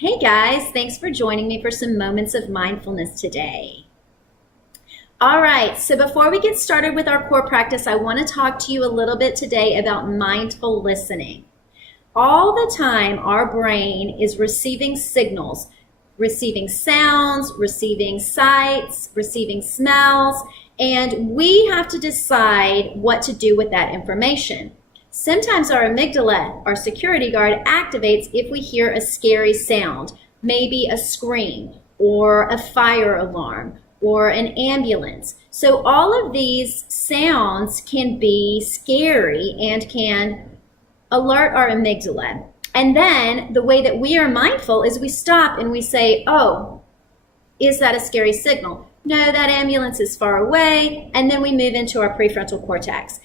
Hey guys, thanks for joining me for some moments of mindfulness today. All right, so before we get started with our core practice, I want to talk to you a little bit today about mindful listening. All the time, our brain is receiving signals, receiving sounds, receiving sights, receiving smells, and we have to decide what to do with that information. Sometimes our amygdala, our security guard, activates if we hear a scary sound, maybe a scream or a fire alarm or an ambulance. So all of these sounds can be scary and can alert our amygdala. And then the way that we are mindful is we stop and we say, oh, is that a scary signal? No, that ambulance is far away. And then we move into our prefrontal cortex.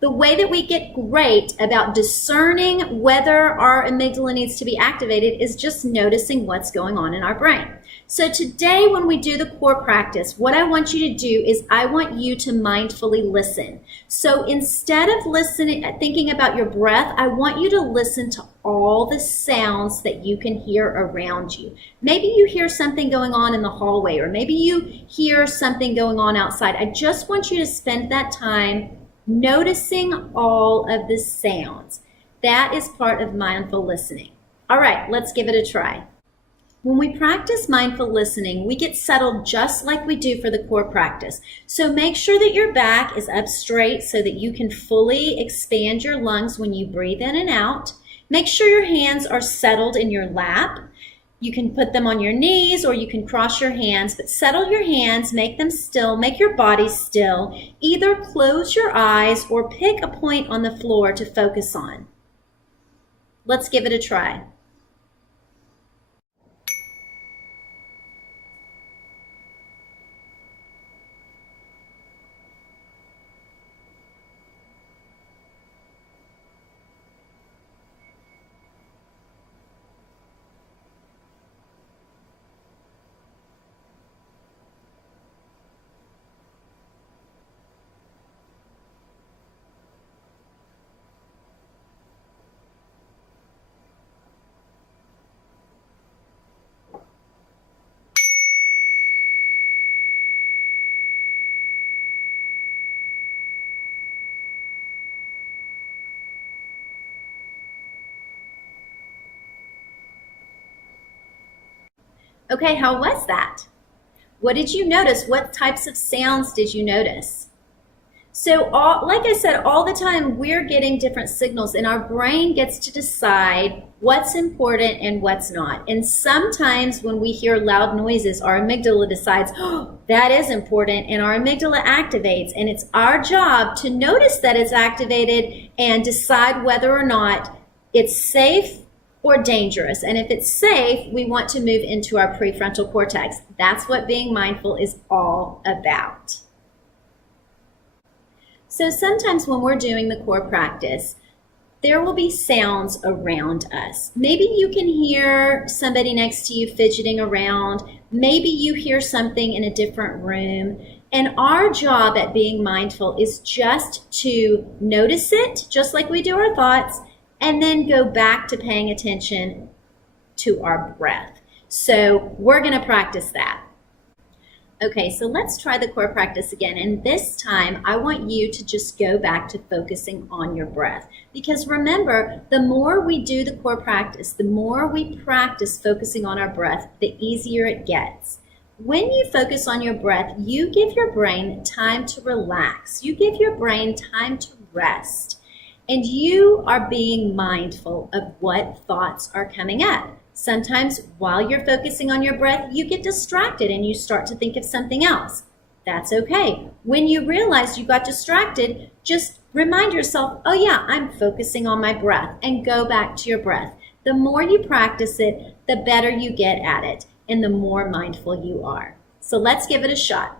The way that we get great about discerning whether our amygdala needs to be activated is just noticing what's going on in our brain. So today when we do the core practice, what I want you to do is I want you to mindfully listen. So instead of thinking about your breath, I want you to listen to all the sounds that you can hear around you. Maybe you hear something going on in the hallway, or maybe you hear something going on outside. I just want you to spend that time noticing all of the sounds. That is part of mindful listening. All right, let's give it a try. When we practice mindful listening, we get settled just like we do for the core practice. So make sure that your back is up straight so that you can fully expand your lungs when you breathe in and out. Make sure your hands are settled in your lap. You can put them on your knees or you can cross your hands, but settle your hands, make them still, make your body still. Either close your eyes or pick a point on the floor to focus on. Let's give it a try. Okay, how was that? What did you notice? What types of sounds did you notice? So like I said, all the time we're getting different signals and our brain gets to decide what's important and what's not. And sometimes when we hear loud noises, our amygdala decides, oh, that is important, and our amygdala activates. And it's our job to notice that it's activated and decide whether or not it's safe or dangerous. And if it's safe, we want to move into our prefrontal cortex. That's what being mindful is all about. So sometimes when we're doing the core practice, there will be sounds around us. Maybe you can hear somebody next to you fidgeting around. Maybe you hear something in a different room. And our job at being mindful is just to notice it, just like we do our thoughts, and then go back to paying attention to our breath. So we're going to practice that. Okay, so let's try the core practice again. And this time, I want you to just go back to focusing on your breath. Because remember, the more we do the core practice, the more we practice focusing on our breath, the easier it gets. When you focus on your breath, you give your brain time to relax. You give your brain time to rest. And you are being mindful of what thoughts are coming up. Sometimes while you're focusing on your breath, you get distracted and you start to think of something else. That's okay. When you realize you got distracted, just remind yourself, oh yeah, I'm focusing on my breath, and go back to your breath. The more you practice it, the better you get at it and the more mindful you are. So let's give it a shot.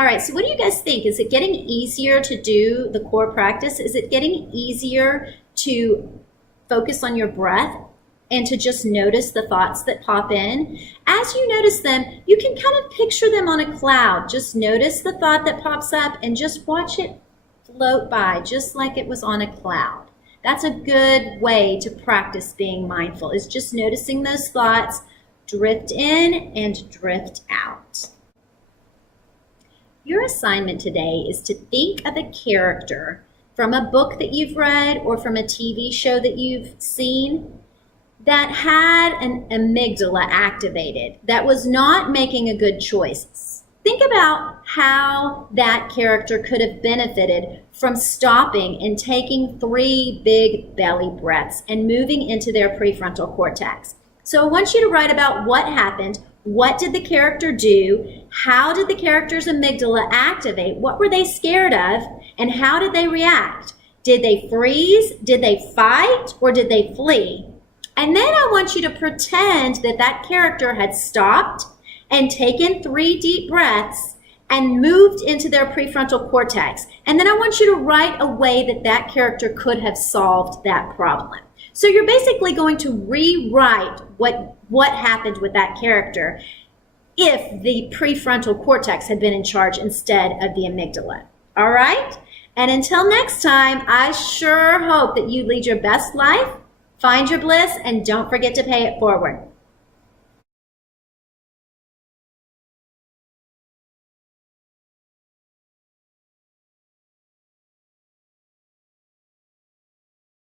All right, so what do you guys think? Is it getting easier to do the core practice? Is it getting easier to focus on your breath and to just notice the thoughts that pop in? As you notice them, you can kind of picture them on a cloud. Just notice the thought that pops up and just watch it float by, just like it was on a cloud. That's a good way to practice being mindful, is just noticing those thoughts drift in and drift out. Your assignment today is to think of a character from a book that you've read or from a TV show that you've seen that had an amygdala activated, that was not making a good choice. Think about how that character could have benefited from stopping and taking 3 big belly breaths and moving into their prefrontal cortex. So I want you to write about what happened. What did the character do? How did the character's amygdala activate? What were they scared of? And how did they react? Did they freeze? Did they fight? Or did they flee? And then I want you to pretend that that character had stopped and taken 3 deep breaths and moved into their prefrontal cortex. And then I want you to write a way that that character could have solved that problem. So you're basically going to rewrite what happened with that character if the prefrontal cortex had been in charge instead of the amygdala. All right? And until next time, I sure hope that you lead your best life, find your bliss, and don't forget to pay it forward.